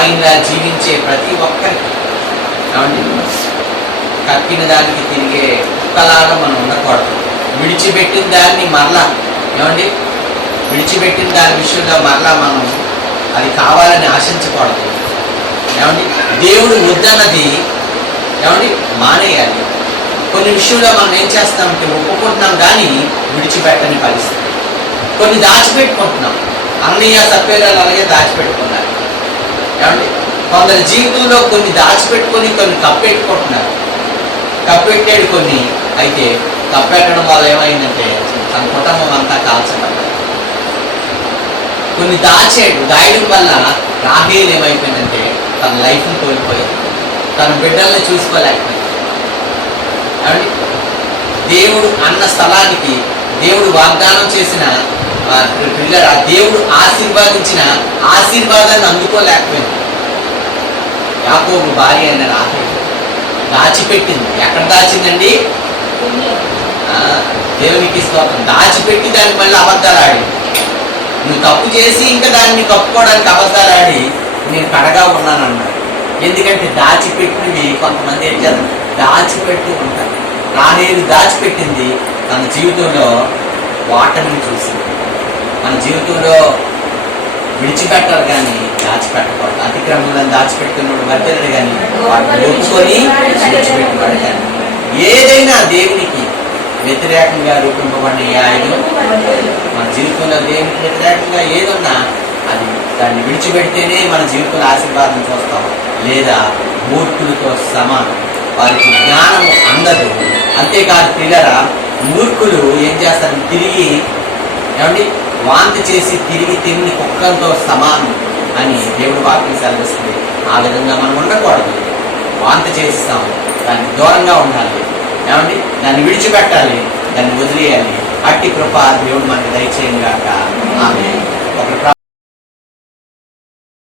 ఆయనలా జీవించే ప్రతి ఒక్కరికి. ఏమండి? కక్కిన దానికి తిరిగే కుక్కలాగా మనం ఉండకూడదు. విడిచిపెట్టిన దాన్ని మరలా ఏమండి? విడిచిపెట్టిన దాని విషయంలో మరలా మనం అది కావాలని ఆశించకూడదు. ఏమండి? దేవుడు వద్దన్నది ఏమండి? మానేయాలి. కొన్ని విషయంలో మనం ఏం చేస్తామంటే ఒప్పుకుంటున్నాం కానీ విడిచిపెట్టని పరిస్థితి. కొన్ని దాచిపెట్టుకుంటున్నాం. అన్నయ్య సప్పేరాలు అలాగే దాచిపెట్టుకున్నారు. ఏమండి కొందరు జీవితంలో కొన్ని దాచిపెట్టుకొని కొన్ని కప్పెట్టుకుంటున్నారు. కప్పెట్టాడు కొన్ని. అయితే కప్పెట్టడం వల్ల ఏమైందంటే తన కుటుంబం అంతా కాల్చబడ్డారు కొన్ని దాచాడు. దాయడం వల్ల రాహేలు ఏమైపోయిందంటే తన లైఫ్ని కోల్పోయింది తన బిడ్డల్ని చూసుకోలేకపోయింది ఏమండి? దేవుడు అన్న స్థలానికి దేవుడు వాగ్దానం చేసిన పిల్లలు ఆ దేవుడు ఆశీర్వాదించిన ఆశీర్వాదాన్ని అందుకోలేకపోయింది. యాకోబు భార్య అయిన రాహే దాచిపెట్టింది. ఎక్కడ దాచిందండి? ఆ, దేవునికి స్తోత్రం. దాచిపెట్టి దాన్ని మళ్ళీ అబద్ధాలు ఆడి. నువ్వు తప్పు చేసి ఇంకా దాన్ని కప్పుకోవడానికి అబద్ధాలు ఆడి నేను కడగా ఉన్నాను అన్నాడు ఎందుకంటే దాచిపెట్టినవి కొంతమంది ఏం చేస్తారు? దాచిపెట్టి ఉంటారు. రాహేలు దాచిపెట్టింది తన జీవితంలో వాటర్ని చూసింది. మన జీవితంలో విడిచిపెట్టాలి కానీ దాచిపెట్టకూడదు. అతిక్రమంలో దాచిపెట్టుకున్నాడు వర్తనుడు కానీ వాటిని ఒప్పుకొని విడిచిపెట్టుకోడు కానీ. ఏదైనా దేవునికి వ్యతిరేకంగా రూపింపబడిన ఈ ఆయుధం మన జీవితంలో దేవునికి వ్యతిరేకంగా ఏదన్నా అది దాన్ని విడిచిపెడితేనే మన జీవితంలో ఆశీర్వాదం చూస్తాం. లేదా మూర్ఖులతో సమానం. వారికి జ్ఞానం అందదు. అంతేకాదు పిల్లరా మూర్ఖులు ఏం చేస్తారు? తిరిగి ఏమండి? వాంతి చేసి తిరిగి తిరిగి కుక్కలతో సమానం అని దేవుడు వాక్యం సెలవిస్తుంది. ఆ విధంగా మనం ఉండకూడదు. వాంతి చేస్తాము దానికి దూరంగా ఉండాలి. ఏమండి? దాన్ని విడిచిపెట్టాలి. దాన్ని వదిలేయాలి. అట్టి కృప దేవుడు మనకి దయచేయం కాక ఆమె ఒక